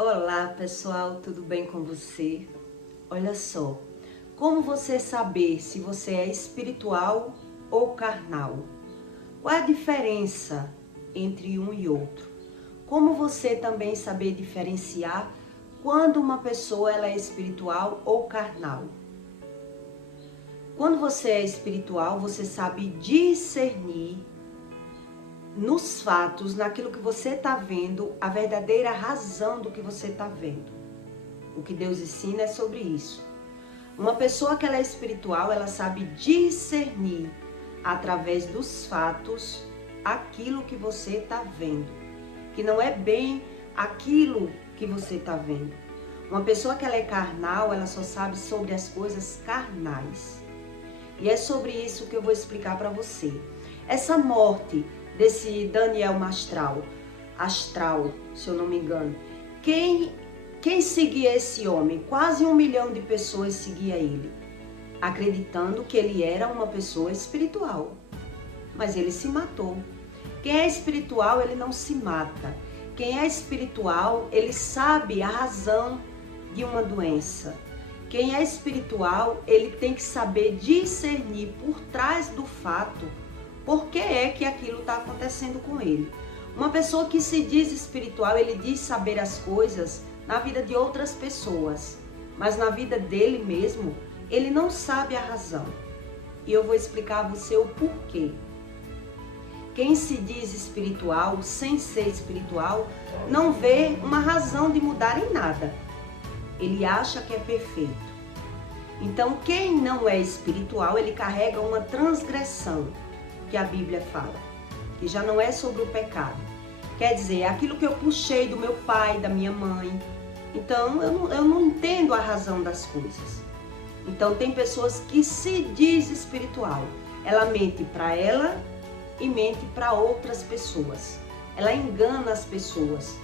Olá pessoal, tudo bem com você? Olha só, como você saber se você é espiritual ou carnal? Qual é a diferença entre um e outro? Como você também saber diferenciar quando uma pessoa ela é espiritual ou carnal? Quando você é espiritual, você sabe discernir nos fatos, naquilo que você está vendo, a verdadeira razão do que você está vendo. O que Deus ensina é sobre isso. Uma pessoa que ela é espiritual, ela sabe discernir através dos fatos aquilo que você está vendo, que não é bem aquilo que você está vendo. Uma pessoa que ela é carnal, ela só sabe sobre as coisas carnais. E é sobre isso que eu vou explicar para você. Essa morte desse Daniel Astral, se eu não me engano. Quem seguia esse homem? Quase 1 milhão de pessoas seguia ele, acreditando que ele era uma pessoa espiritual. Mas ele se matou. Quem é espiritual, ele não se mata. Quem é espiritual, ele sabe a razão de uma doença. Quem é espiritual, ele tem que saber discernir por trás do fato por que é que aquilo está acontecendo com ele. Uma pessoa que se diz espiritual, ele diz saber as coisas na vida de outras pessoas, mas na vida dele mesmo, ele não sabe a razão. E eu vou explicar a você o porquê. Quem se diz espiritual, sem ser espiritual, não vê uma razão de mudar em nada. Ele acha que é perfeito. Então, quem não é espiritual, ele carrega uma transgressão, que a Bíblia fala, que já não é sobre o pecado. Quer dizer, é aquilo que eu puxei do meu pai, da minha mãe. Então, eu não entendo a razão das coisas. Então, tem pessoas que se diz espiritual. Ela mente para ela e mente para outras pessoas. Ela engana as pessoas,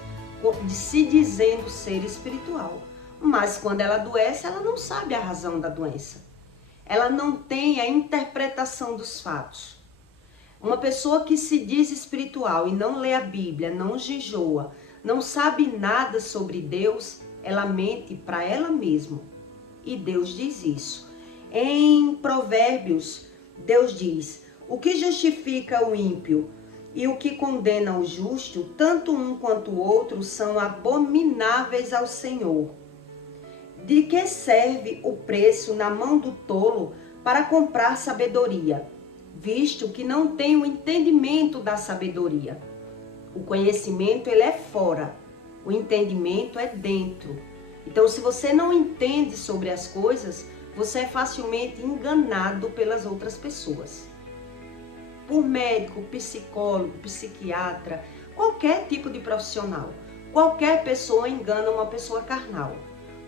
se dizendo ser espiritual. Mas quando ela adoece, ela não sabe a razão da doença. Ela não tem a interpretação dos fatos. Uma pessoa que se diz espiritual e não lê a Bíblia, não jejua, não sabe nada sobre Deus, ela mente para ela mesma. E Deus diz isso. Em Provérbios, Deus diz: o que justifica o ímpio e o que condena o justo, tanto um quanto o outro, são abomináveis ao Senhor. De que serve o preço na mão do tolo para comprar sabedoria, visto que não tem o entendimento da sabedoria? O conhecimento, ele é fora, o entendimento é dentro. Então, se você não entende sobre as coisas, você é facilmente enganado pelas outras pessoas. Por médico, psicólogo, psiquiatra, qualquer tipo de profissional, qualquer pessoa engana uma pessoa carnal.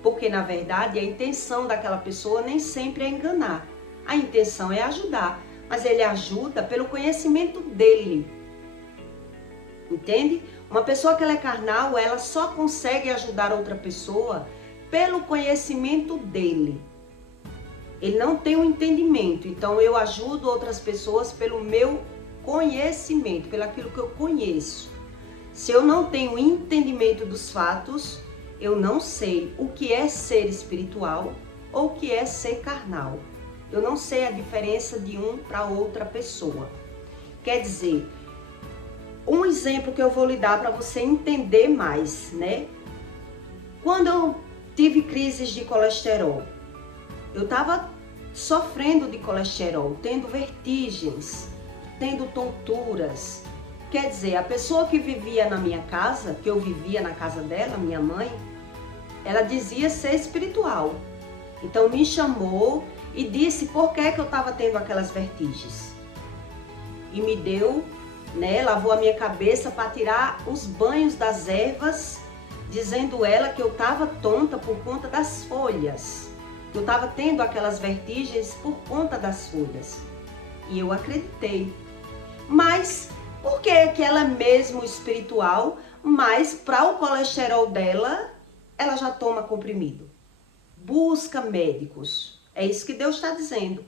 Porque, na verdade, a intenção daquela pessoa nem sempre é enganar. A intenção é ajudar, mas ele ajuda pelo conhecimento dele. Entende? Uma pessoa que ela é carnal, ela só consegue ajudar outra pessoa pelo conhecimento dele. Ele não tem um entendimento, então eu ajudo outras pessoas pelo meu conhecimento, pelo aquilo que eu conheço. Se eu não tenho entendimento dos fatos, eu não sei o que é ser espiritual ou o que é ser carnal. Eu não sei a diferença de um para outra pessoa. Quer dizer, um exemplo que eu vou lhe dar para você entender mais, né? Quando eu tive crises de colesterol, eu estava sofrendo de colesterol, tendo vertigens, tendo tonturas. Quer dizer, a pessoa que vivia na minha casa, que eu vivia na casa dela, minha mãe, ela dizia ser espiritual. Então me chamou e disse por que eu estava tendo aquelas vertigens. E me deu, lavou a minha cabeça para tirar os banhos das ervas, dizendo ela que eu estava tonta por conta das folhas. Eu estava tendo aquelas vertigens por conta das folhas. E eu acreditei. Mas por que ela é mesmo espiritual, mas para o colesterol dela, ela já toma comprimido? Busca médicos. É isso que Deus está dizendo.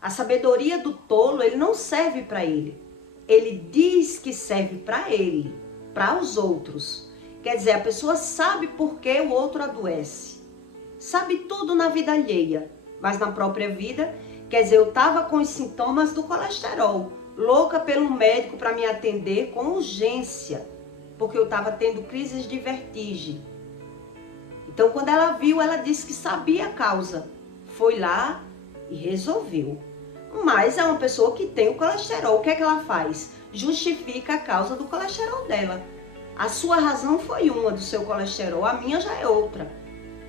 A sabedoria do tolo, ele não serve para ele. Ele diz que serve para ele, para os outros. Quer dizer, a pessoa sabe por que o outro adoece. Sabe tudo na vida alheia, mas na própria vida, quer dizer, eu estava com os sintomas do colesterol, louca pelo médico para me atender com urgência, porque eu estava tendo crises de vertigem. Então, quando ela viu, ela disse que sabia a causa. Foi lá e resolveu. Mas é uma pessoa que tem o colesterol. O que é que ela faz? Justifica a causa do colesterol dela. A sua razão foi uma do seu colesterol, a minha já é outra.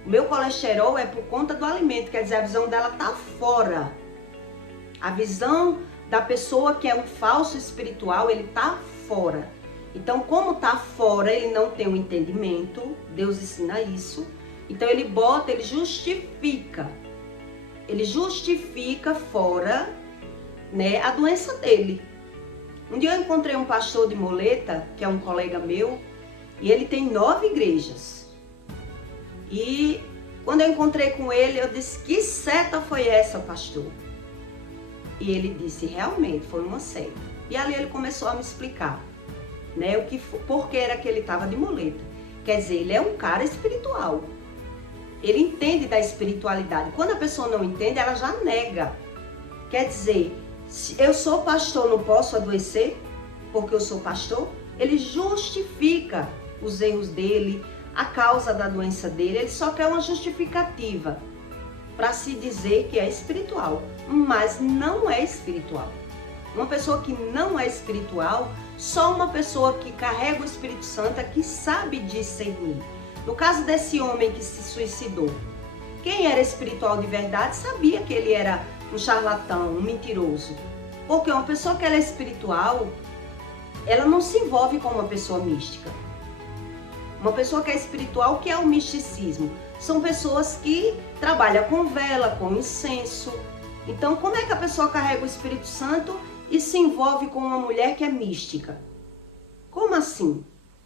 O meu colesterol é por conta do alimento, quer dizer, a visão dela está fora. A visão da pessoa que é um falso espiritual, ele está fora. Então, como está fora, ele não tem o entendimento, Deus ensina isso. Então, ele justifica. Ele justifica fora, né, a doença dele. Um dia eu encontrei um pastor de Moleta, que é um colega meu, e ele tem 9 igrejas. E quando eu encontrei com ele, eu disse, que seta foi essa, pastor? E ele disse, realmente, foi uma seta. E ali ele começou a me explicar, né, por que era que ele estava de muleta. Quer dizer, ele é um cara espiritual. Ele entende da espiritualidade. Quando a pessoa não entende, ela já nega. Quer dizer, se eu sou pastor, não posso adoecer porque eu sou pastor? Ele justifica os erros dele, a causa da doença dele. Ele só quer uma justificativa para se dizer que é espiritual, mas não é espiritual. Uma pessoa que não é espiritual, só uma pessoa que carrega o Espírito Santo é que sabe discernir. No caso desse homem que se suicidou, quem era espiritual de verdade sabia que ele era um charlatão, um mentiroso. Porque uma pessoa que ela é espiritual, ela não se envolve com uma pessoa mística. Uma pessoa que é espiritual, que é o misticismo? São pessoas que trabalham com vela, com incenso. Então, como é que a pessoa carrega o Espírito Santo e se envolve com uma mulher que é mística? Como assim?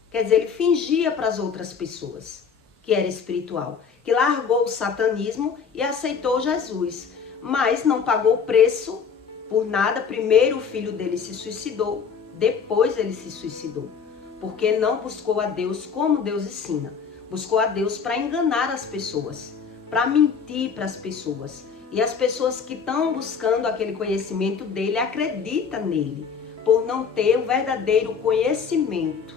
Quer dizer, ele fingia para as outras pessoas que era espiritual, que largou o satanismo e aceitou Jesus, mas não pagou o preço por nada. Primeiro o filho dele se suicidou, depois ele se suicidou, porque não buscou a Deus como Deus ensina. Buscou a Deus para enganar as pessoas, para mentir para as pessoas. E as pessoas que estão buscando aquele conhecimento dele acreditam nele, por não ter o verdadeiro conhecimento.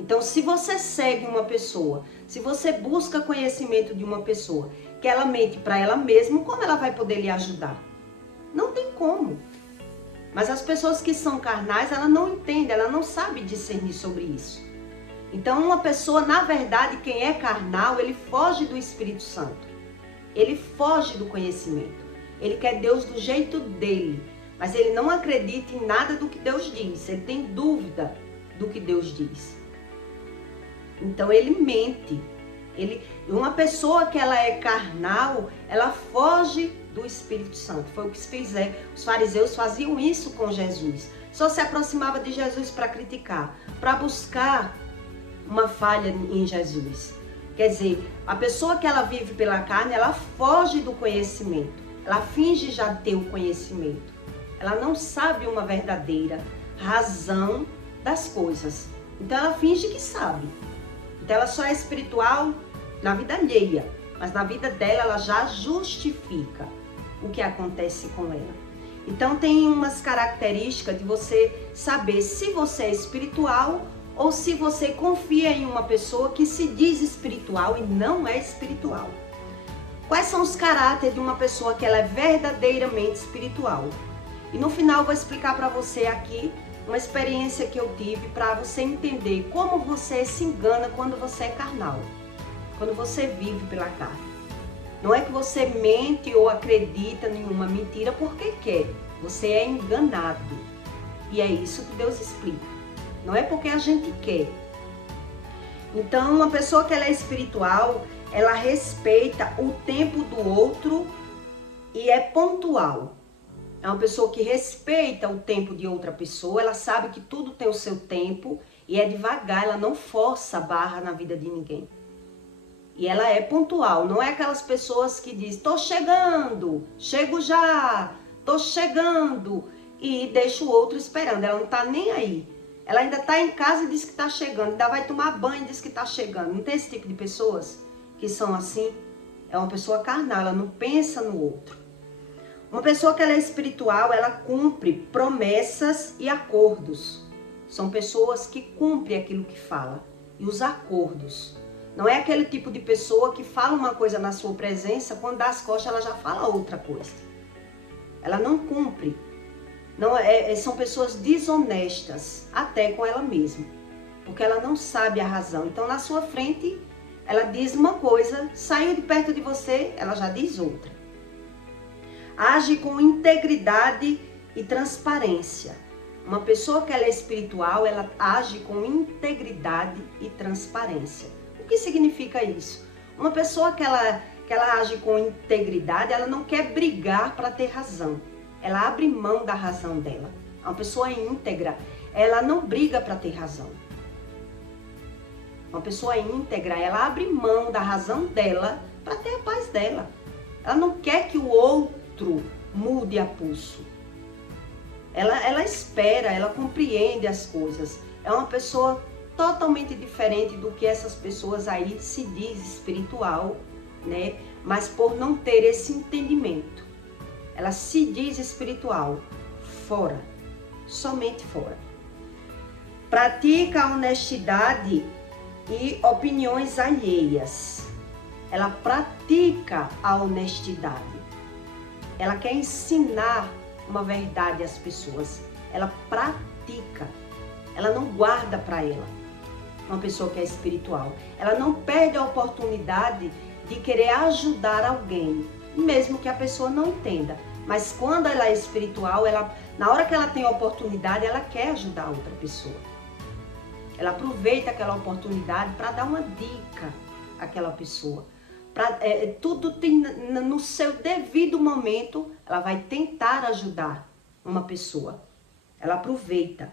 Então, se você segue uma pessoa, se você busca conhecimento de uma pessoa, que ela mente para ela mesma, como ela vai poder lhe ajudar? Não tem como. Mas as pessoas que são carnais, ela não entende, ela não sabe discernir sobre isso. Então, uma pessoa, na verdade, quem é carnal, ele foge do Espírito Santo. Ele foge do conhecimento. Ele quer Deus do jeito dele, mas ele não acredita em nada do que Deus diz. Ele tem dúvida do que Deus diz. Então ele mente. Uma pessoa que ela é carnal, ela foge do Espírito Santo. Foi o que fizeram. Os fariseus faziam isso com Jesus. Só se aproximava de Jesus para criticar, para buscar uma falha em Jesus. Quer dizer, a pessoa que ela vive pela carne, ela foge do conhecimento. Ela finge já ter o conhecimento. Ela não sabe uma verdadeira razão das coisas. Então ela finge que sabe. Então ela só é espiritual na vida alheia, mas na vida dela ela já justifica o que acontece com ela. Então tem umas características de você saber se você é espiritual ou se você confia em uma pessoa que se diz espiritual e não é espiritual. Quais são os caráteres de uma pessoa que ela é verdadeiramente espiritual? E no final eu vou explicar para você aqui uma experiência que eu tive para você entender como você se engana quando você é carnal, quando você vive pela carne. Não é que você mente ou acredita em uma mentira porque quer, você é enganado. E é isso que Deus explica. Não é porque a gente quer. Então, uma pessoa que ela é espiritual, ela respeita o tempo do outro e é pontual. É uma pessoa que respeita o tempo de outra pessoa, ela sabe que tudo tem o seu tempo e é devagar, ela não força a barra na vida de ninguém. E ela é pontual, não é aquelas pessoas que dizem, tô chegando, chego já, tô chegando, e deixa o outro esperando, ela não tá nem aí. Ela ainda está em casa e diz que está chegando. Ainda vai tomar banho e diz que está chegando. Não tem esse tipo de pessoas que são assim? É uma pessoa carnal, ela não pensa no outro. Uma pessoa que ela é espiritual, ela cumpre promessas e acordos. São pessoas que cumprem aquilo que fala. E os acordos. Não é aquele tipo de pessoa que fala uma coisa na sua presença, quando dá as costas ela já fala outra coisa. Ela não cumpre. Não, são pessoas desonestas, até com ela mesma, porque ela não sabe a razão. Então, na sua frente, ela diz uma coisa, saiu de perto de você, ela já diz outra. Age com integridade e transparência. Uma pessoa que ela é espiritual, ela age com integridade e transparência. O que significa isso? Uma pessoa que ela age com integridade, ela não quer brigar para ter razão. Ela abre mão da razão dela. Uma pessoa íntegra, ela não briga para ter razão. Uma pessoa íntegra, ela abre mão da razão dela para ter a paz dela. Ela não quer que o outro mude a pulso. Ela espera, ela compreende as coisas. É uma pessoa totalmente diferente do que essas pessoas aí se diz espiritual, né? Mas por não ter esse entendimento. Ela se diz espiritual, fora, somente fora. Pratica a honestidade e opiniões alheias. Ela pratica a honestidade. Ela quer ensinar uma verdade às pessoas. Ela pratica. Ela não guarda para ela. Uma pessoa que é espiritual. Ela não perde a oportunidade de querer ajudar alguém, mesmo que a pessoa não entenda. Mas quando ela é espiritual, na hora que ela tem a oportunidade, ela quer ajudar a outra pessoa. Ela aproveita aquela oportunidade para dar uma dica àquela pessoa. Tudo tem no seu devido momento, ela vai tentar ajudar uma pessoa. Ela aproveita.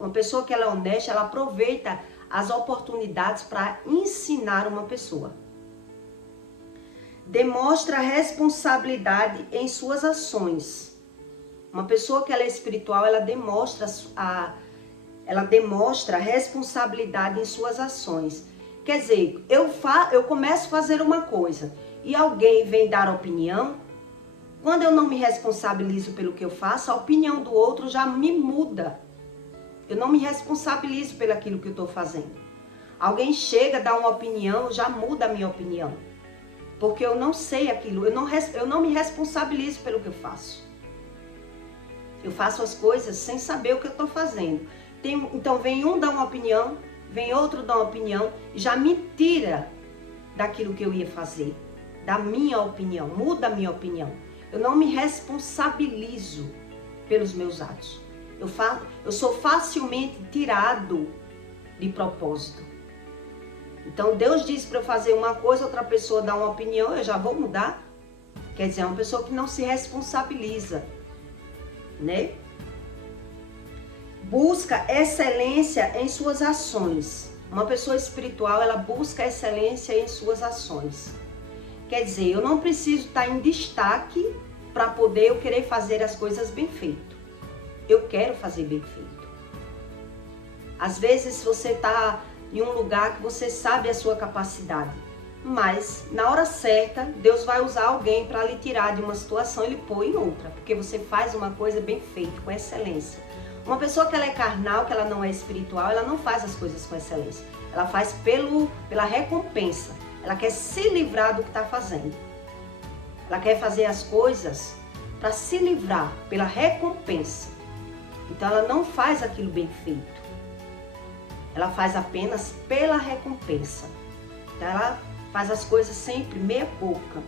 Uma pessoa que ela é honesta, ela aproveita as oportunidades para ensinar uma pessoa. Demonstra responsabilidade em suas ações. Uma pessoa que ela é espiritual, ela demonstra responsabilidade em suas ações. Quer dizer, eu começo a fazer uma coisa e alguém vem dar opinião. Quando eu não me responsabilizo pelo que eu faço, a opinião do outro já me muda. Eu não me responsabilizo pelo aquilo que eu estou fazendo. Alguém chega, dá uma opinião, já muda a minha opinião. Porque eu não sei aquilo, eu não me responsabilizo pelo que eu faço. Eu faço as coisas sem saber o que eu estou fazendo. Então vem um dar uma opinião, vem outro dar uma opinião, já me tira daquilo que eu ia fazer, da minha opinião, muda a minha opinião. Eu não me responsabilizo pelos meus atos. Eu sou facilmente tirado de propósito. Então Deus diz para eu fazer uma coisa, outra pessoa dá uma opinião, eu já vou mudar. Quer dizer, é uma pessoa que não se responsabiliza, né? Busca excelência em suas ações. Uma pessoa espiritual, ela busca excelência em suas ações. Quer dizer, eu não preciso estar em destaque para poder eu querer fazer as coisas bem feito. Eu quero fazer bem feito. Às vezes você está em um lugar que você sabe a sua capacidade, mas na hora certa, Deus vai usar alguém para lhe tirar de uma situação e lhe pôr em outra, porque você faz uma coisa bem feita, com excelência. Uma pessoa que ela é carnal, que ela não é espiritual, ela não faz as coisas com excelência. Ela faz pela recompensa. Ela quer se livrar do que está fazendo. Ela quer fazer as coisas para se livrar pela recompensa. Então ela não faz aquilo bem feito. Ela faz apenas pela recompensa. Então ela faz as coisas sempre meia boca.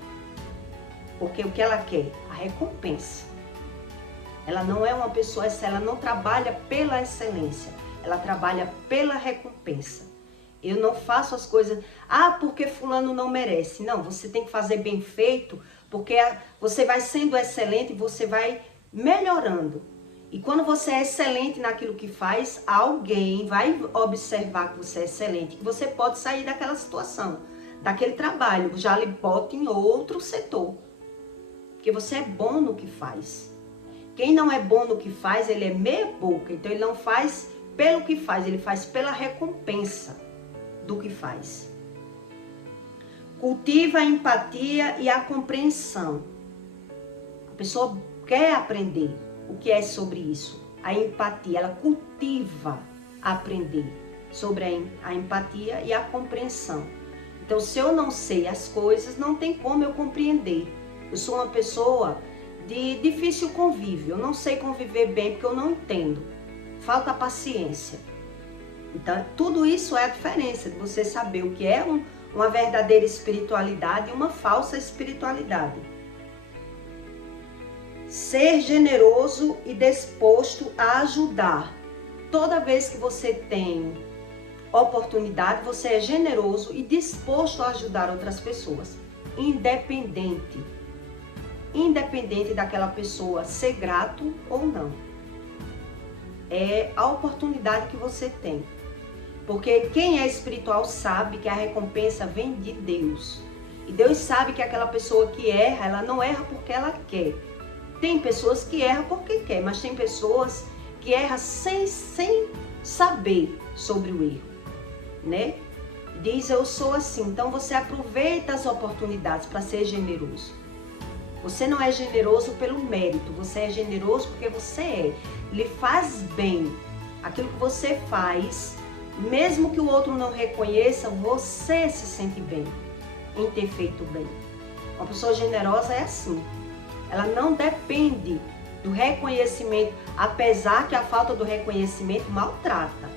Porque o que ela quer? A recompensa. Ela não é uma pessoa, ela não trabalha pela excelência. Ela trabalha pela recompensa. Eu não faço as coisas, porque fulano não merece. Não, você tem que fazer bem feito, porque você vai sendo excelente e você vai melhorando. E quando você é excelente naquilo que faz, alguém vai observar que você é excelente, que você pode sair daquela situação, daquele trabalho, já lhe bota em outro setor. Porque você é bom no que faz. Quem não é bom no que faz, ele é meia boca, então ele não faz pelo que faz, ele faz pela recompensa do que faz. Cultiva a empatia e a compreensão. A pessoa quer aprender o que é sobre isso. A empatia, ela cultiva aprender sobre a empatia e a compreensão. Então, se eu não sei as coisas, não tem como eu compreender. Eu sou uma pessoa de difícil convívio, eu não sei conviver bem porque eu não entendo. Falta paciência. Então, tudo isso é a diferença de você saber o que é uma verdadeira espiritualidade e uma falsa espiritualidade. Ser generoso e disposto a ajudar. Toda vez que você tem oportunidade, você é generoso e disposto a ajudar outras pessoas, independente daquela pessoa ser grato ou não. É a oportunidade que você tem. Porque quem é espiritual sabe que a recompensa vem de Deus. E Deus sabe que aquela pessoa que erra, ela não erra porque ela quer. Tem pessoas que erram porque quer, mas tem pessoas que erram sem saber sobre o erro, né? Diz, eu sou assim. Então você aproveita as oportunidades para ser generoso. Você não é generoso pelo mérito, você é generoso porque você é. Lhe faz bem. Aquilo que você faz, mesmo que o outro não reconheça, você se sente bem em ter feito bem. Uma pessoa generosa é assim. Ela não depende do reconhecimento, apesar que a falta do reconhecimento maltrata.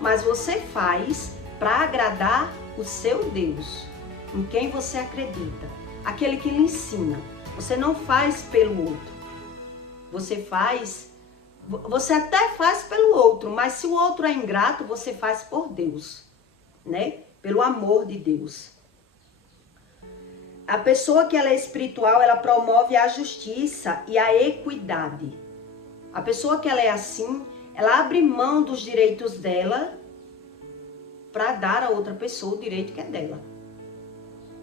Mas você faz para agradar o seu Deus, em quem você acredita, aquele que lhe ensina. Você não faz pelo outro. Você até faz pelo outro, mas se o outro é ingrato, você faz por Deus, né? Pelo amor de Deus. A pessoa que ela é espiritual, ela promove a justiça e a equidade. A pessoa que ela é assim, ela abre mão dos direitos dela para dar a outra pessoa o direito que é dela.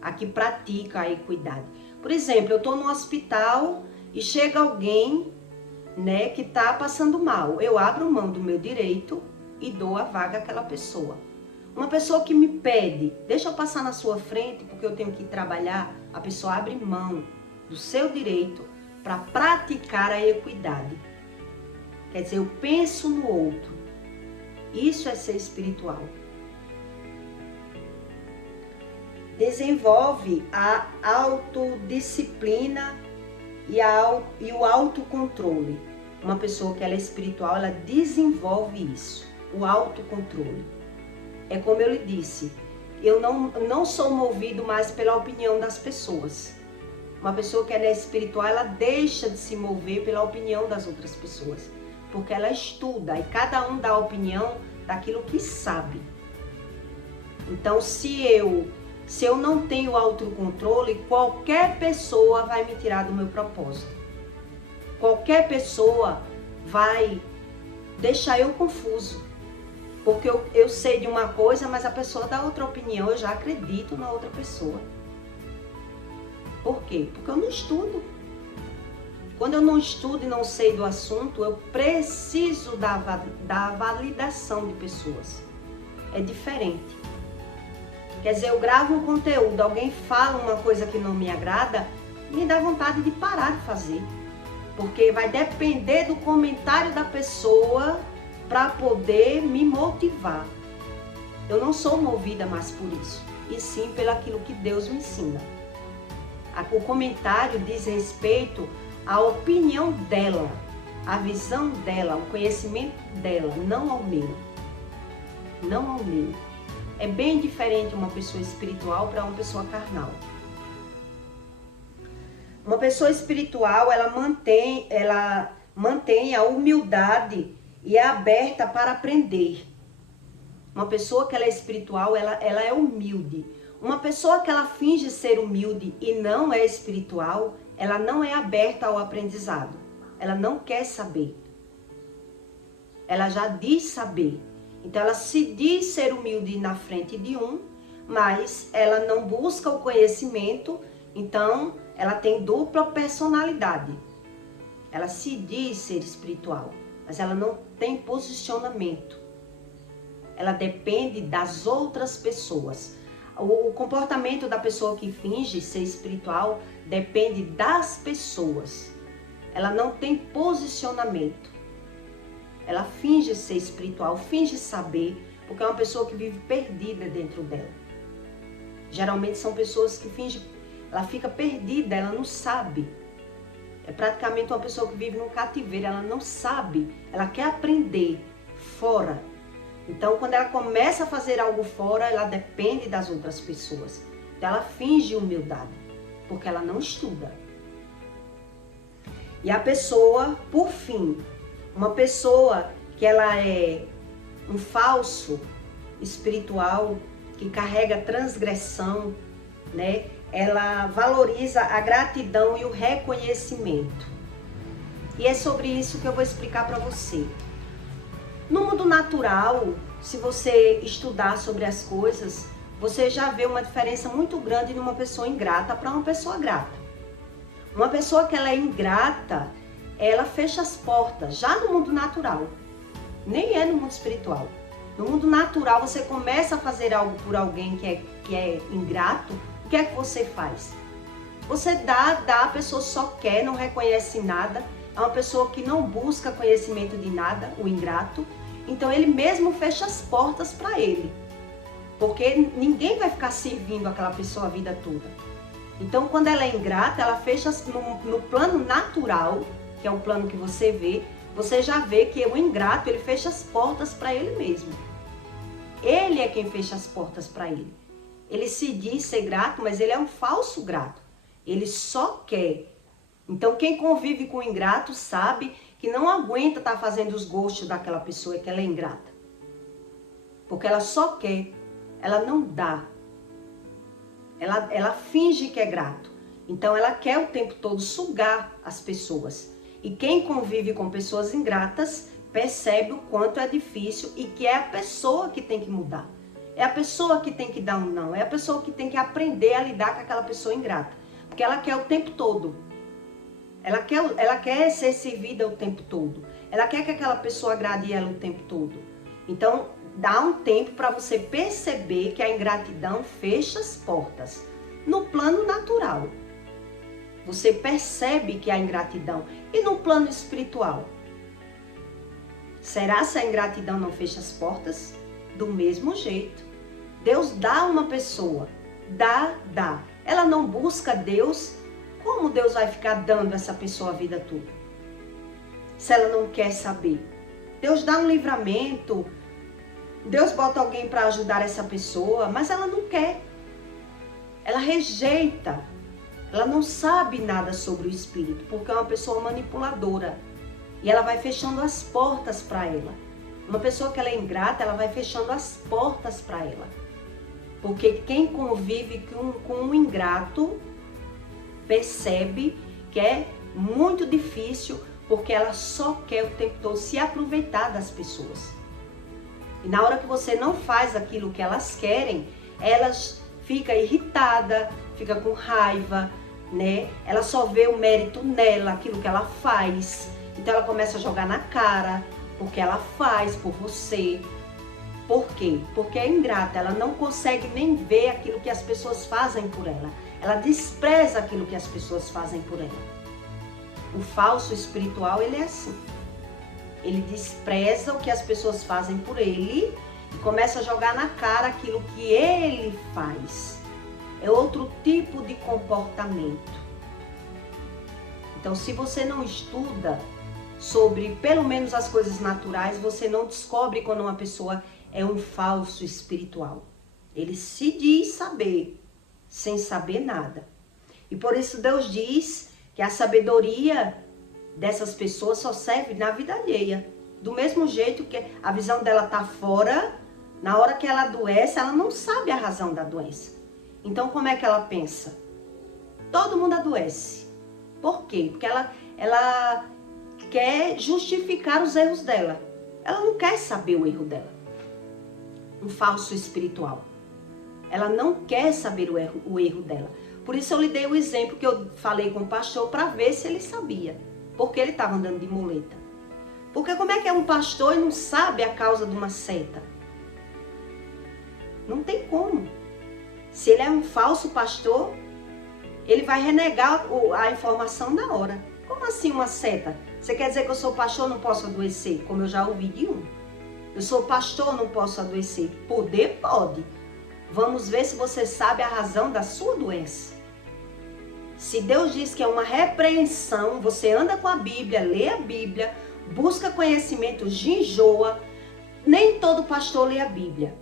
A que pratica a equidade. Por exemplo, eu estou no hospital e chega alguém, né, que está passando mal. Eu abro mão do meu direito e dou a vaga àquela pessoa. Uma pessoa que me pede, deixa eu passar na sua frente porque eu tenho que trabalhar, a pessoa abre mão do seu direito para praticar a equidade. Quer dizer, eu penso no outro. Isso é ser espiritual. Desenvolve a autodisciplina e o autocontrole. Uma pessoa que ela é espiritual, ela desenvolve isso, o autocontrole. É como eu lhe disse, eu não sou movido mais pela opinião das pessoas. Uma pessoa que ela é espiritual, ela deixa de se mover pela opinião das outras pessoas. Porque ela estuda e cada um dá a opinião daquilo que sabe. Então, se eu não tenho autocontrole, qualquer pessoa vai me tirar do meu propósito. Qualquer pessoa vai deixar eu confuso. Porque eu sei de uma coisa, mas a pessoa dá outra opinião, eu já acredito na outra pessoa. Por quê? Porque eu não estudo. Quando eu não estudo e não sei do assunto, eu preciso da validação de pessoas. É diferente. Quer dizer, eu gravo um conteúdo, alguém fala uma coisa que não me agrada, me dá vontade de parar de fazer. Porque vai depender do comentário da pessoa para poder me motivar. Eu não sou movida mais por isso, e sim pelo aquilo que Deus me ensina. O comentário diz respeito à opinião dela, à visão dela, ao conhecimento dela, não ao meu. Não ao meu. É bem diferente uma pessoa espiritual para uma pessoa carnal. Uma pessoa espiritual, ela mantém a humildade e é aberta para aprender. Uma pessoa que ela é espiritual, ela é humilde. Uma pessoa que ela finge ser humilde e não é espiritual, ela não é aberta ao aprendizado. Ela não quer saber. Ela já diz saber. Então ela se diz ser humilde na frente de mas ela não busca o conhecimento, então ela tem dupla personalidade. Ela se diz ser espiritual, mas ela não tem posicionamento. Ela depende das outras pessoas. O comportamento da pessoa que finge ser espiritual depende das pessoas. Ela não tem posicionamento. Ela finge ser espiritual, finge saber, porque é uma pessoa que vive perdida dentro dela. Geralmente são pessoas que fingem, ela fica perdida, ela não sabe. É praticamente uma pessoa que vive num cativeiro, ela não sabe, ela quer aprender fora. Então, quando ela começa a fazer algo fora, ela depende das outras pessoas. Então, ela finge humildade, porque ela não estuda. E a pessoa, por fim, uma pessoa que ela é um falso espiritual, que carrega transgressão, né? Ela valoriza a gratidão e o reconhecimento. E é sobre isso que eu vou explicar para você. No mundo natural, se você estudar sobre as coisas, você já vê uma diferença muito grande de uma pessoa ingrata para uma pessoa grata. Uma pessoa que ela é ingrata, ela fecha as portas, já no mundo natural. Nem é no mundo espiritual. No mundo natural, você começa a fazer algo por alguém que é ingrato, o que é que você faz? Você dá, a pessoa só quer, não reconhece nada, é uma pessoa que não busca conhecimento de nada, o ingrato. Então ele mesmo fecha as portas para ele, porque ninguém vai ficar servindo aquela pessoa a vida toda. Então quando ela é ingrata, ela fecha no plano natural, que é o plano que você vê, você já vê que o ingrato, ele fecha as portas para ele mesmo. Ele é quem fecha as portas para ele. Ele se diz ser grato, mas ele é um falso grato. Ele só quer. Então quem convive com o ingrato sabe que não aguenta estar fazendo os gostos daquela pessoa, que ela é ingrata. Porque ela só quer, ela não dá. Ela finge que é grato. Então ela quer o tempo todo sugar as pessoas. E quem convive com pessoas ingratas percebe o quanto é difícil e que é a pessoa que tem que mudar. É a pessoa que tem que dar um não. É a pessoa que tem que aprender a lidar com aquela pessoa ingrata. Porque ela quer o tempo todo. Ela quer ser servida o tempo todo. Ela quer que aquela pessoa agrade ela o tempo todo. Então, dá um tempo para você perceber que a ingratidão fecha as portas. No plano natural, você percebe que há ingratidão. E no plano espiritual? Será se a ingratidão não fecha as portas? Do mesmo jeito. Deus dá uma pessoa. Dá. Ela não busca Deus. Como Deus vai ficar dando essa pessoa a vida toda? Se ela não quer saber. Deus dá um livramento. Deus bota alguém para ajudar essa pessoa, mas ela não quer. Ela rejeita. Ela não sabe nada sobre o espírito, porque é uma pessoa manipuladora. E ela vai fechando as portas para ela. Uma pessoa que ela é ingrata, ela vai fechando as portas para ela. Porque quem convive com um ingrato percebe que é muito difícil, porque ela só quer o tempo todo se aproveitar das pessoas. E na hora que você não faz aquilo que elas querem, elas ficam irritadas, ficam com raiva, né? Ela só vê o mérito nela, aquilo que ela faz. Então ela começa a jogar na cara, porque ela faz por você. Por quê? Porque é ingrata, ela não consegue nem ver aquilo que as pessoas fazem por ela. Ela despreza aquilo que as pessoas fazem por ela. O falso espiritual, ele é assim. Ele despreza o que as pessoas fazem por ele e começa a jogar na cara aquilo que ele faz. É outro tipo de comportamento. Então, se você não estuda sobre pelo menos as coisas naturais, você não descobre quando uma pessoa é um falso espiritual. Ele se diz saber, sem saber nada. E por isso Deus diz que a sabedoria dessas pessoas só serve na vida alheia. Do mesmo jeito que a visão dela está fora, na hora que ela adoece, ela não sabe a razão da doença. Então como é que ela pensa? Todo mundo adoece. Por quê? Porque ela quer justificar os erros dela. Ela não quer saber o erro dela. Um falso espiritual. Ela não quer saber o erro dela. Por isso eu lhe dei o exemplo que eu falei com o pastor para ver se ele sabia. Porque ele estava andando de muleta. Porque como é que é um pastor e não sabe a causa de uma seta? Não tem como. Se ele é um falso pastor, ele vai renegar a informação na hora. Como assim uma seta? Você quer dizer que eu sou pastor, não posso adoecer? Como eu já ouvi de um. Eu sou pastor, não posso adoecer. Poder pode. Vamos ver se você sabe a razão da sua doença. Se Deus diz que é uma repreensão, você anda com a Bíblia, lê a Bíblia, busca conhecimento, jejua. Nem todo pastor lê a Bíblia.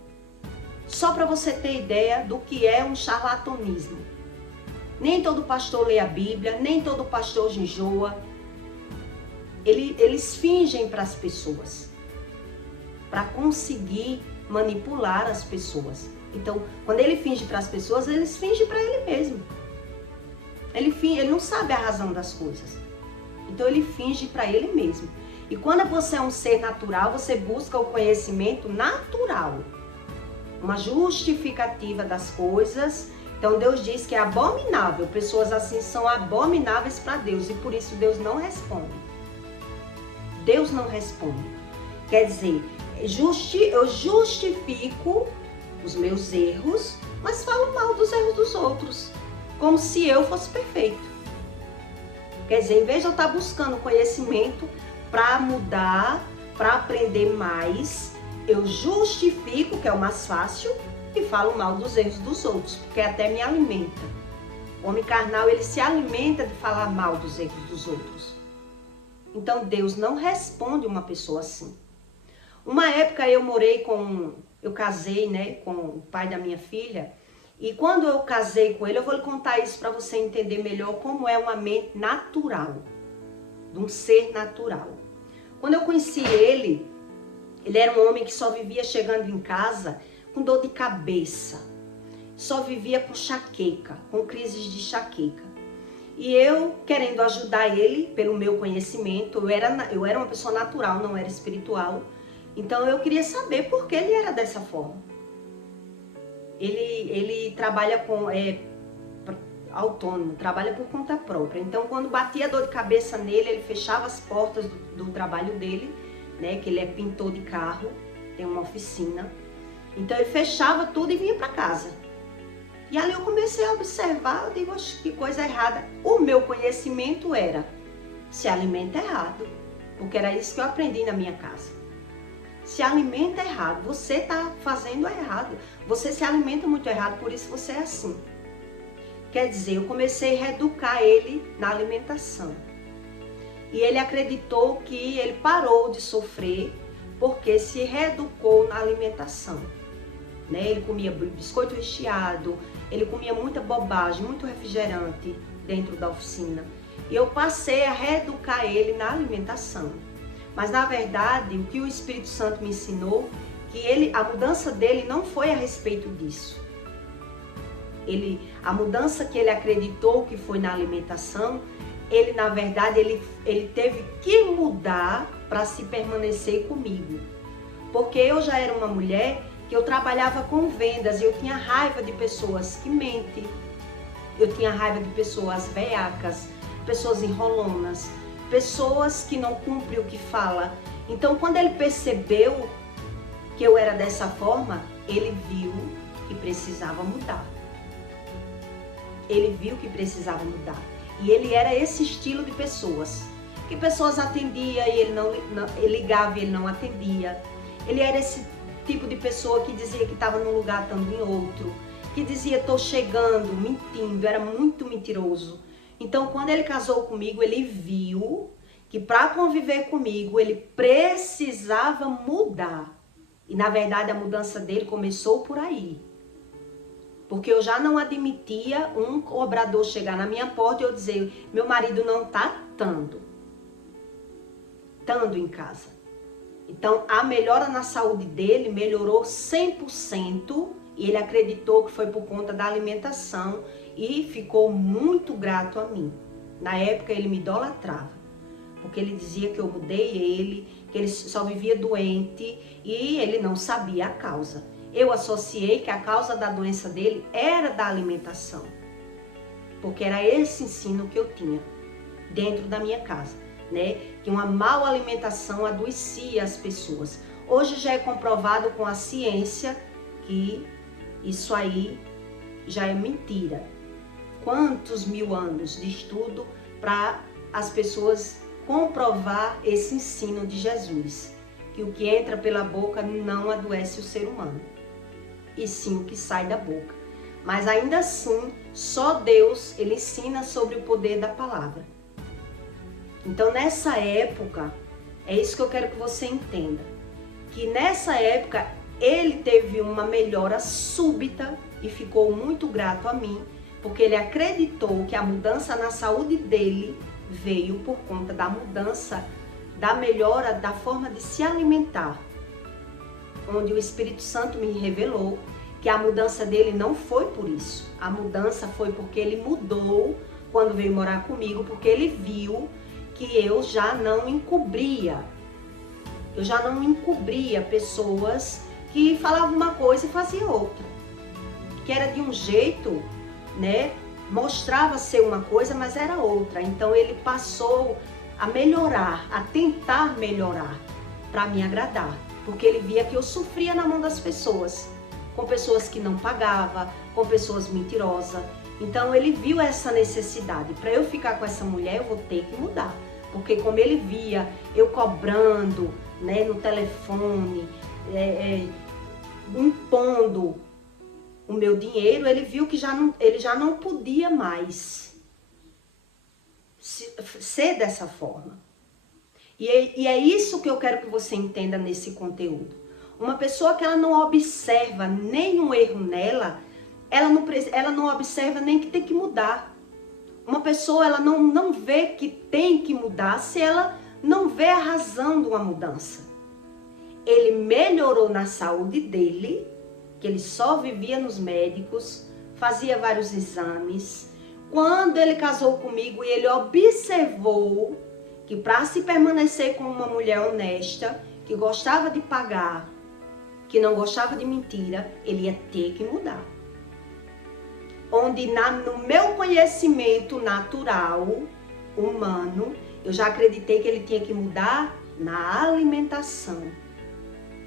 Só para você ter ideia do que é um charlatanismo. Nem todo pastor lê a Bíblia, nem todo pastor jejua. Eles fingem para as pessoas, para conseguir manipular as pessoas. Então, quando ele finge para as pessoas, eles fingem para ele mesmo. Ele não sabe a razão das coisas. Então, ele finge para ele mesmo. E quando você é um ser natural, você busca o conhecimento natural. Uma justificativa das coisas. Então, Deus diz que é abominável. Pessoas assim são abomináveis para Deus. E por isso, Deus não responde. Deus não responde. Quer dizer, eu justifico os meus erros, mas falo mal dos erros dos outros, como se eu fosse perfeito. Quer dizer, em vez de eu estar buscando conhecimento para mudar, para aprender mais, eu justifico, que é o mais fácil, e falo mal dos erros dos outros, porque até me alimenta. O homem carnal, ele se alimenta de falar mal dos erros dos outros. Então, Deus não responde uma pessoa assim. Uma época eu casei, né, com o pai da minha filha, e quando eu casei com ele, eu vou lhe contar isso para você entender melhor como é uma mente natural, de um ser natural. Quando eu conheci ele era um homem que só vivia chegando em casa com dor de cabeça, só vivia com enxaqueca, com crises de enxaqueca. E eu, querendo ajudar ele, pelo meu conhecimento, eu era uma pessoa natural, não era espiritual. Então eu queria saber por que ele era dessa forma. Ele trabalha autônomo, trabalha por conta própria. Então quando batia dor de cabeça nele, ele fechava as portas do trabalho dele, né? Que ele é pintor de carro, tem uma oficina. Então ele fechava tudo e vinha para casa. E ali eu comecei a observar, eu digo, que coisa errada. O meu conhecimento era, se alimenta errado, porque era isso que eu aprendi na minha casa. Se alimenta errado, você está fazendo errado, você se alimenta muito errado, por isso você é assim. Quer dizer, eu comecei a reeducar ele na alimentação. E ele acreditou que ele parou de sofrer porque se reeducou na alimentação. Né? Ele comia biscoito recheado, ele comia muita bobagem, muito refrigerante dentro da oficina. E eu passei a reeducar ele na alimentação. Mas na verdade, o que o Espírito Santo me ensinou, que a mudança dele não foi a respeito disso. A mudança que ele acreditou que foi na alimentação, na verdade, ele teve que mudar para se permanecer comigo. Porque eu já era uma mulher que eu trabalhava com vendas e eu tinha raiva de pessoas que mentem. Eu tinha raiva de pessoas veacas, pessoas enrolonas, pessoas que não cumprem o que fala. Então, quando ele percebeu que eu era dessa forma, ele viu que precisava mudar. Ele viu que precisava mudar. E ele era esse estilo de pessoas. Que pessoas atendia e ele ligava e ele não atendia. Ele era esse tipo de pessoa que dizia que estava num lugar estando em outro. Que dizia, estou chegando, mentindo, era muito mentiroso. Então, quando ele casou comigo, ele viu que para conviver comigo, ele precisava mudar. E, na verdade, a mudança dele começou por aí. Porque eu já não admitia um cobrador chegar na minha porta e eu dizer, meu marido não está estando em casa. Então, a melhora na saúde dele melhorou 100% e ele acreditou que foi por conta da alimentação e ficou muito grato a mim. Na época, ele me idolatrava, porque ele dizia que eu mudei ele, que ele só vivia doente e ele não sabia a causa. Eu associei que a causa da doença dele era da alimentação, porque era esse ensino que eu tinha dentro da minha casa. né? Que uma mal alimentação adoecia as pessoas. Hoje já é comprovado com a ciência que isso aí já é mentira. Quantos mil anos de estudo para as pessoas comprovar esse ensino de Jesus, que o que entra pela boca não adoece o ser humano, e sim o que sai da boca. Mas ainda assim, só Deus, ele ensina sobre o poder da palavra. Então nessa época, é isso que eu quero que você entenda, que nessa época ele teve uma melhora súbita e ficou muito grato a mim, porque ele acreditou que a mudança na saúde dele veio por conta da mudança, da melhora da forma de se alimentar, onde o Espírito Santo me revelou que a mudança dele não foi por isso. A mudança foi porque ele mudou quando veio morar comigo, porque ele viu que eu já não encobria. Eu já não encobria pessoas que falavam uma coisa e faziam outra. Que era de um jeito, né? Mostrava ser uma coisa, mas era outra. Então ele passou a melhorar, a tentar melhorar para me agradar. Porque ele via que eu sofria na mão das pessoas. Com pessoas que não pagavam, com pessoas mentirosas. Então ele viu essa necessidade. Para eu ficar com essa mulher, eu vou ter que mudar. Porque como ele via eu cobrando, né, no telefone, impondo o meu dinheiro, ele viu que ele já não podia mais ser dessa forma. E é isso que eu quero que você entenda nesse conteúdo. Uma pessoa que ela não observa nenhum erro nela, ela não observa nem que tem que mudar. Uma pessoa, ela não vê que tem que mudar se ela não vê a razão de uma mudança. Ele melhorou na saúde dele, que ele só vivia nos médicos, fazia vários exames. Quando ele casou comigo e ele observou que para se permanecer com uma mulher honesta, que gostava de pagar, que não gostava de mentira, ele ia ter que mudar. Onde no meu conhecimento natural, humano, eu já acreditei que ele tinha que mudar na alimentação.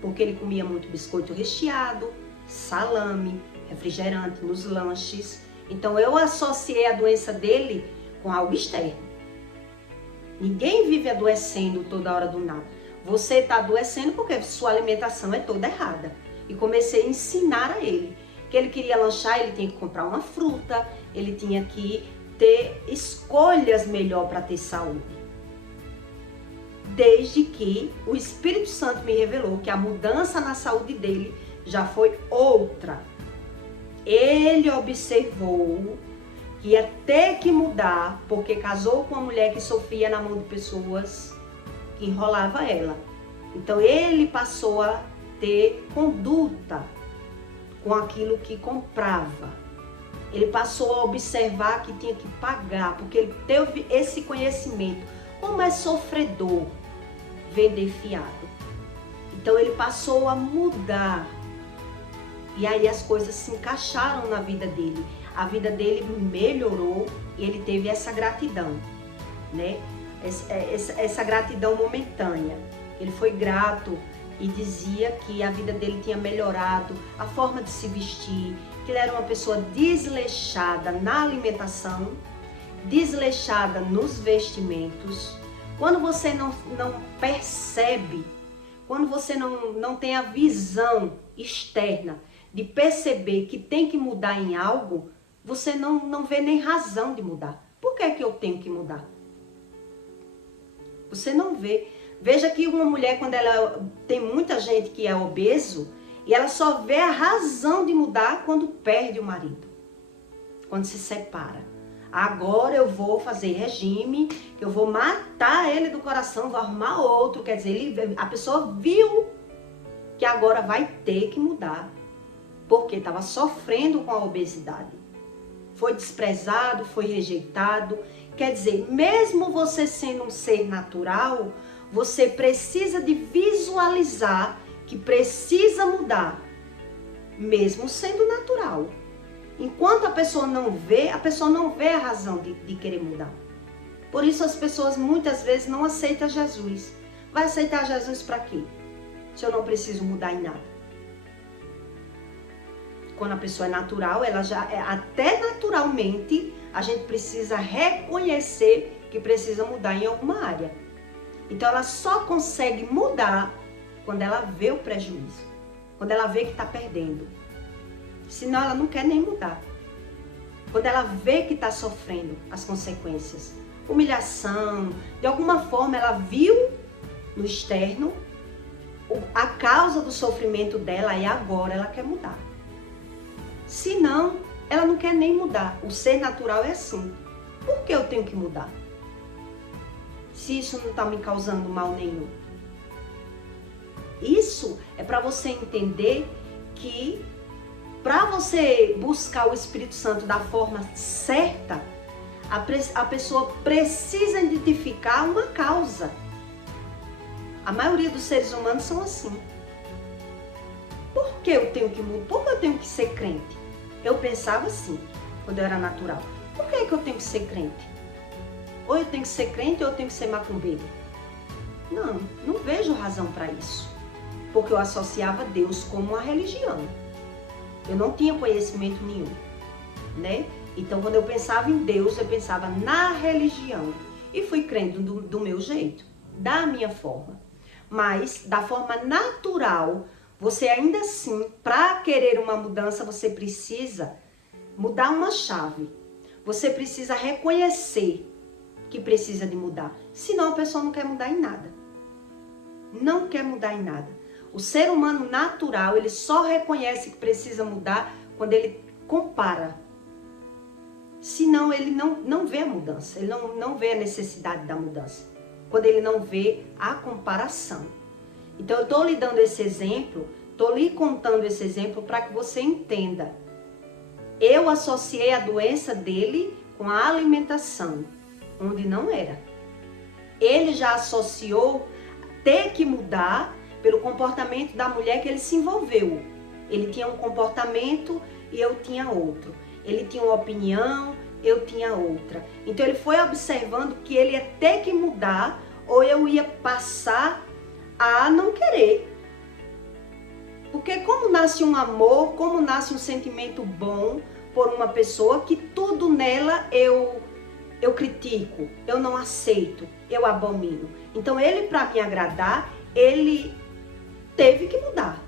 Porque ele comia muito biscoito recheado, salame, refrigerante nos lanches. Então eu associei a doença dele com algo externo. Ninguém vive adoecendo toda hora do nada. Você está adoecendo porque sua alimentação é toda errada. E comecei a ensinar a ele que ele queria lanchar, ele tinha que comprar uma fruta, ele tinha que ter escolhas melhor para ter saúde. Desde que o Espírito Santo me revelou que a mudança na saúde dele já foi outra. Ele observou que ia ter que mudar porque casou com uma mulher que sofria na mão de pessoas que enrolava ela. Então ele passou a ter conduta com aquilo que comprava. Ele passou a observar que tinha que pagar, porque ele teve esse conhecimento. Como é sofredor vender fiado. Então ele passou a mudar. E aí as coisas se encaixaram na vida dele. A vida dele melhorou e ele teve essa gratidão, né? Essa gratidão momentânea. Ele foi grato e dizia que a vida dele tinha melhorado, a forma de se vestir, que ele era uma pessoa desleixada na alimentação, desleixada nos vestimentos. Quando você não percebe, quando você não tem a visão externa de perceber que tem que mudar em algo, você não vê nem razão de mudar. Por que que eu tenho que mudar? Você não vê. Veja que uma mulher, quando ela tem muita gente que é obeso, e ela só vê a razão de mudar quando perde o marido, quando se separa. Agora eu vou fazer regime, que eu vou matar ele do coração, vou arrumar outro. Quer dizer, a pessoa viu que agora vai ter que mudar, porque estava sofrendo com a obesidade. Foi desprezado, foi rejeitado. Quer dizer, mesmo você sendo um ser natural, você precisa de visualizar que precisa mudar, mesmo sendo natural. Enquanto a pessoa não vê a razão de querer mudar. Por isso as pessoas muitas vezes não aceitam Jesus. Vai aceitar Jesus para quê? Se eu não preciso mudar em nada. Quando a pessoa é natural, ela já é, até naturalmente, a gente precisa reconhecer que precisa mudar em alguma área. Então ela só consegue mudar quando ela vê o prejuízo, quando ela vê que está perdendo. Senão ela não quer nem mudar. Quando ela vê que está sofrendo as consequências, humilhação, de alguma forma ela viu no externo a causa do sofrimento dela e agora ela quer mudar. Senão, ela não quer nem mudar. O ser natural é assim. Por que eu tenho que mudar? Se isso não está me causando mal nenhum. Isso é para você entender que para você buscar o Espírito Santo da forma certa, a pessoa precisa identificar uma causa. A maioria dos seres humanos são assim. Por que eu tenho que mudar? Por que eu tenho que ser crente? Eu pensava assim, quando eu era natural. Por que eu tenho que ser crente? Ou eu tenho que ser crente ou eu tenho que ser macumbeiro? Não vejo razão para isso. Porque eu associava Deus como uma religião. Eu não tinha conhecimento nenhum, né? Então, quando eu pensava em Deus, eu pensava na religião. E fui crendo do meu jeito, da minha forma. Mas, da forma natural, você ainda assim, para querer uma mudança, você precisa mudar uma chave. Você precisa reconhecer que precisa de mudar. Senão, a pessoa não quer mudar em nada. Não quer mudar em nada. O ser humano natural, ele só reconhece que precisa mudar quando ele compara. Senão, ele não vê a mudança. Ele não vê a necessidade da mudança. Quando ele não vê a comparação. Então, eu estou lhe dando esse exemplo, estou lhe contando esse exemplo para que você entenda. Eu associei a doença dele com a alimentação, onde não era. Ele já associou ter que mudar pelo comportamento da mulher que ele se envolveu. Ele tinha um comportamento e eu tinha outro. Ele tinha uma opinião, eu tinha outra. Então ele foi observando que ele ia ter que mudar ou eu ia passar a não querer. Porque como nasce um amor, como nasce um sentimento bom por uma pessoa que tudo nela eu critico, eu não aceito, eu abomino. Então ele, para me agradar, ele teve que mudar.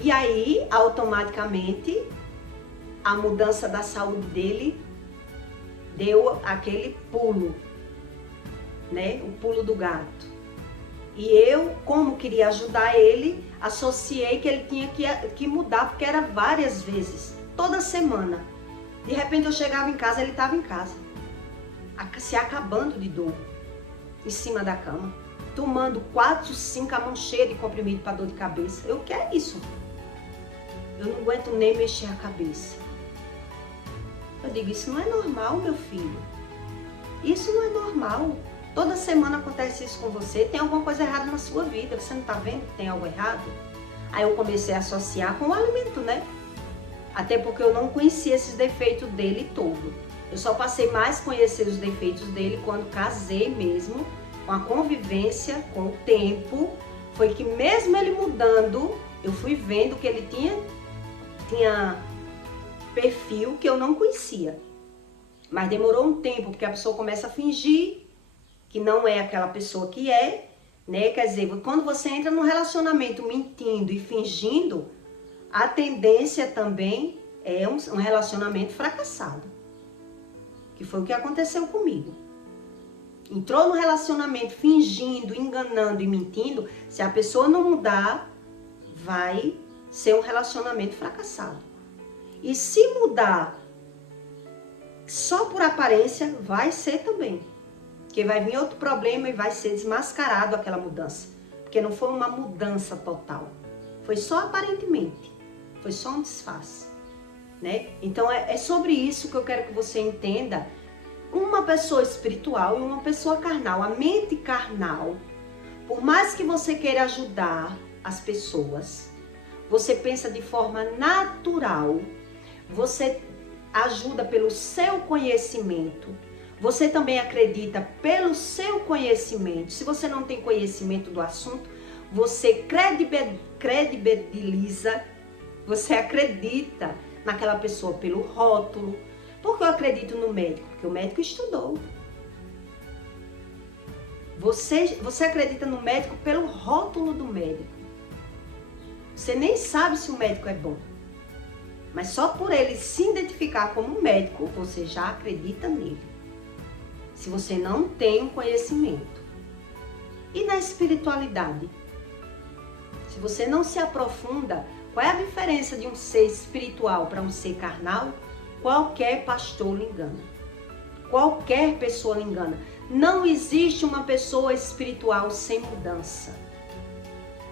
E aí, automaticamente, a mudança da saúde dele deu aquele pulo, né? O pulo do gato. E eu, como queria ajudar ele, associei que ele tinha que mudar, porque era várias vezes, toda semana. De repente eu chegava em casa, ele estava em casa, se acabando de dor, em cima da cama, tomando 4, 5, a mão cheia de comprimido para dor de cabeça. Eu quero isso. Eu não aguento nem mexer a cabeça. Eu digo, isso não é normal, meu filho. Isso não é normal. Toda semana acontece isso com você. Tem alguma coisa errada na sua vida. Você não está vendo que tem algo errado? Aí eu comecei a associar com o alimento, né? Até porque eu não conhecia esses defeitos dele todo. Eu só passei mais a conhecer os defeitos dele quando casei mesmo, com a convivência, com o tempo. Foi que mesmo ele mudando, eu fui vendo que ele tinha perfil que eu não conhecia. Mas demorou um tempo, porque a pessoa começa a fingir que não é aquela pessoa que é, né? Quer dizer, quando você entra num relacionamento mentindo e fingindo, a tendência também é um relacionamento fracassado. Que foi o que aconteceu comigo. Entrou no relacionamento fingindo, enganando e mentindo, se a pessoa não mudar, vai ser um relacionamento fracassado. E se mudar só por aparência, vai ser também. Porque vai vir outro problema e vai ser desmascarado aquela mudança. Porque não foi uma mudança total. Foi só aparentemente. Foi só um disfarce. Né? Então é sobre isso que eu quero que você entenda. Uma pessoa espiritual e uma pessoa carnal. A mente carnal, por mais que você queira ajudar as pessoas, você pensa de forma natural, você ajuda pelo seu conhecimento, Você também acredita pelo seu conhecimento. Se você não tem conhecimento do assunto, você credibiliza, você acredita naquela pessoa pelo rótulo. Por que eu acredito no médico? Porque o médico estudou. Você acredita no médico pelo rótulo do médico. Você nem sabe se o médico é bom. Mas só por ele se identificar como médico, você já acredita nele. Se você não tem um conhecimento. E na espiritualidade? Se você não se aprofunda, qual é a diferença de um ser espiritual para um ser carnal? Qualquer pastor lhe engana. Qualquer pessoa lhe engana. Não existe uma pessoa espiritual sem mudança.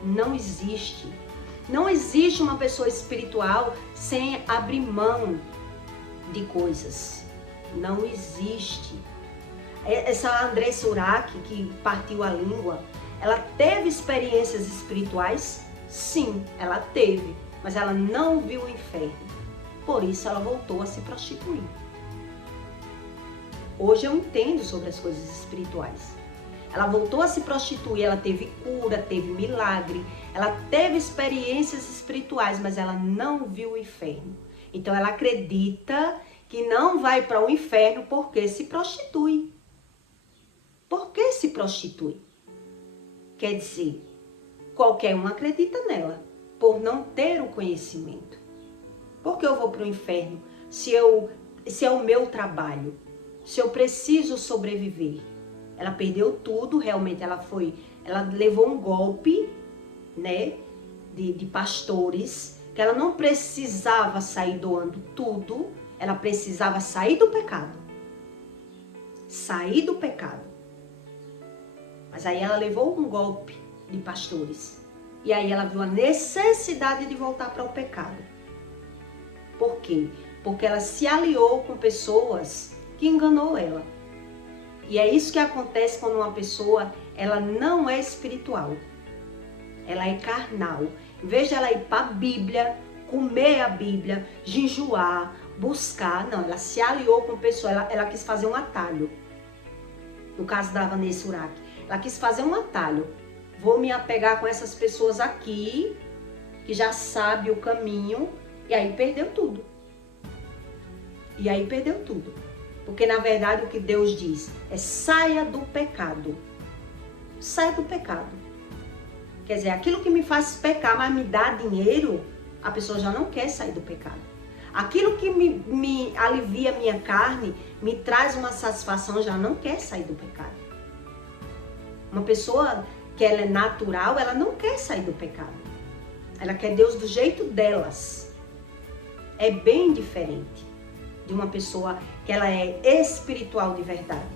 Não existe. Não existe uma pessoa espiritual sem abrir mão de coisas. Não existe. Essa Andressa Urach, que partiu a língua, ela teve experiências espirituais? Sim, ela teve. Mas ela não viu o inferno. Por isso ela voltou a se prostituir. Hoje eu entendo sobre as coisas espirituais. Ela voltou a se prostituir, ela teve cura, teve milagre, ela teve experiências espirituais, mas ela não viu o inferno. Então ela acredita que não vai para o inferno porque se prostitui. Por que se prostitui? Quer dizer, qualquer um acredita nela, por não ter o conhecimento. Por que eu vou para o inferno se é o meu trabalho? Se eu preciso sobreviver? Ela perdeu tudo, realmente ela levou um golpe, né, de pastores, que ela não precisava sair doando tudo, ela precisava sair do pecado. Sair do pecado. Mas aí ela levou um golpe de pastores. E aí ela viu a necessidade de voltar para o pecado. Por quê? Porque ela se aliou com pessoas que enganou ela. E é isso que acontece quando uma pessoa, ela não é espiritual. Ela é carnal. Em vez de ela ir para a Bíblia, comer a Bíblia, jejuar, buscar, não, ela se aliou com pessoa, ela quis fazer um atalho. No caso da Andressa Urach, ela quis fazer um atalho. Vou me apegar com essas pessoas aqui, que já sabem o caminho, e aí perdeu tudo. E aí perdeu tudo. Porque na verdade o que Deus diz é saia do pecado. Saia do pecado. Quer dizer, aquilo que me faz pecar, mas me dá dinheiro, a pessoa já não quer sair do pecado. Aquilo que me alivia a minha carne, me traz uma satisfação, já não quer sair do pecado. Uma pessoa que ela é natural, ela não quer sair do pecado. Ela quer Deus do jeito delas. É bem diferente de uma pessoa que ela é espiritual de verdade.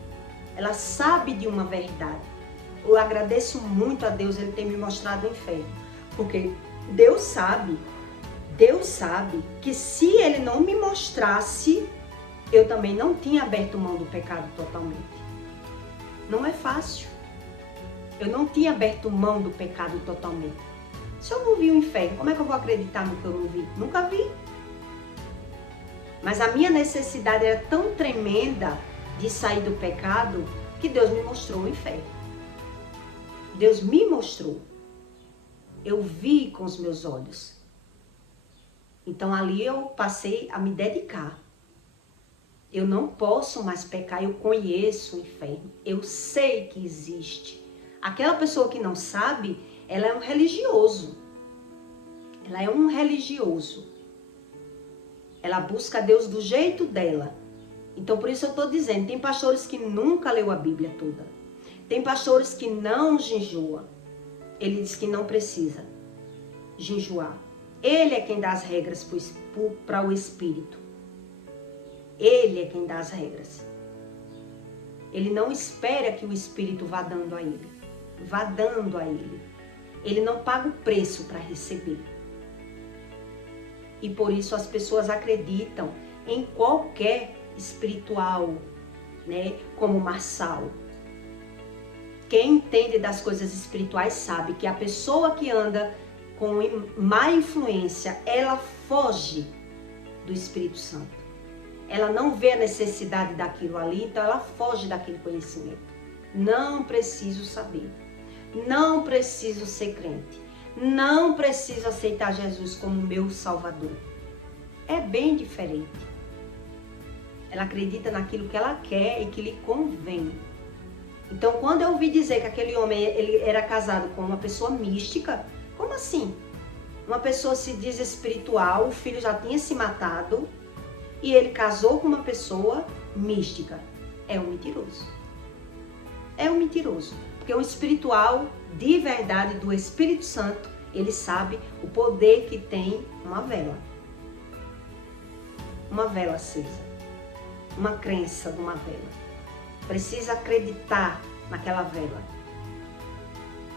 Ela sabe de uma verdade. Eu agradeço muito a Deus ele ter me mostrado o inferno. Porque Deus sabe que se ele não me mostrasse, eu também não tinha aberto mão do pecado totalmente. Não é fácil. Eu não tinha aberto mão do pecado totalmente. Se eu não vi o inferno, como é que eu vou acreditar no que eu não vi? Nunca vi. Mas a minha necessidade era tão tremenda de sair do pecado que Deus me mostrou o inferno. Deus me mostrou. Eu vi com os meus olhos. Então ali eu passei a me dedicar. Eu não posso mais pecar, eu conheço o inferno. Eu sei que existe. Aquela pessoa que não sabe, ela é um religioso. Ela é um religioso. Ela busca Deus do jeito dela. Então, por isso eu estou dizendo, tem pastores que nunca leu a Bíblia toda. Tem pastores que não jejuam. Ele diz que não precisa jejuar. Ele é quem dá as regras para o Espírito. Ele é quem dá as regras. Ele não espera que o Espírito vá dando a ele. Vá dando a ele. Ele não paga o preço para receber. E por isso as pessoas acreditam em qualquer espiritual, né? Como Marçal. Quem entende das coisas espirituais sabe que a pessoa que anda com má influência, ela foge do Espírito Santo. ela não vê a necessidade daquilo ali, então ela foge daquele conhecimento. Não preciso saber. Não preciso ser crente. Não preciso aceitar Jesus como meu Salvador. É bem diferente. Ela acredita naquilo que ela quer e que lhe convém. Então, quando eu ouvi dizer que aquele homem ele era casado com uma pessoa mística, como assim? Uma pessoa se diz espiritual, o filho já tinha se matado e ele casou com uma pessoa mística. É um mentiroso. É um mentiroso. Porque um espiritual de verdade do Espírito Santo, ele sabe o poder que tem uma vela. Uma vela acesa. Uma crença de uma vela. Precisa acreditar naquela vela.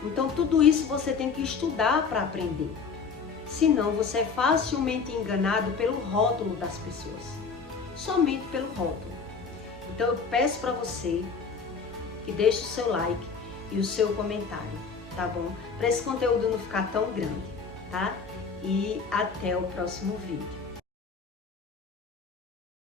Então tudo isso você tem que estudar para aprender. Senão você é facilmente enganado pelo rótulo das pessoas. Somente pelo rótulo. Então eu peço para você que deixe o seu like e o seu comentário, tá bom? Para esse conteúdo não ficar tão grande, tá? E até o próximo vídeo.